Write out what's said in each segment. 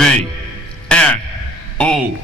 R O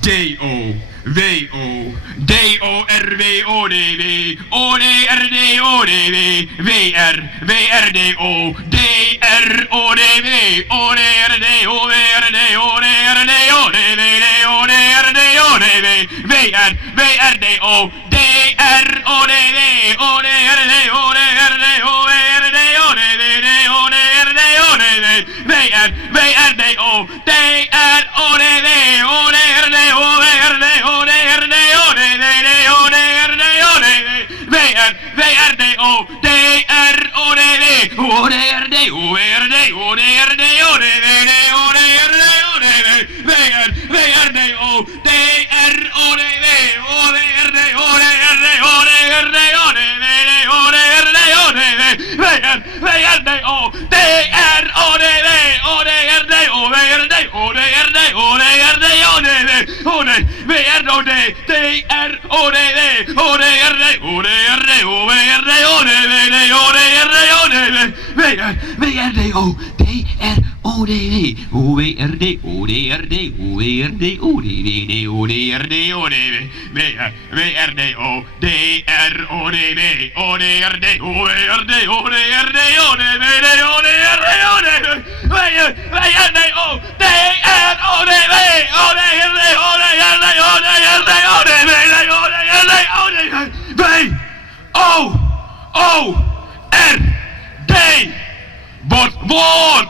D O W O D O R W O D W O D R D O D W W R D O D R O D W O D R D O W R D O D R D O D W O D R D O D W W R D O D R O D W O D R D O D R D O W R D O D W O D R D O D W W R D O D R O D W O D R D O W R D O D R D O D W O D R D O D W R D O D R O D W O D R D O W R D O D R D O D W O D R D O D W R D O D R O D W O D R D O D R D O D R D O D W O D R D O D W R D O D R O D W O D R D O W R D O D R D O D R D O D O D W R O D D R O D W O D R D O D R D O W R D O D W O D R D O D W R D O D R O D W O W R D O D R D O W R D O D W O D R D O D W R D O D R O D W O D R D O W R D O D R D O D W O D R D O D W R D O D R O D W O D R D O D R D O D R D O D W O D R D O D W O O R D Woord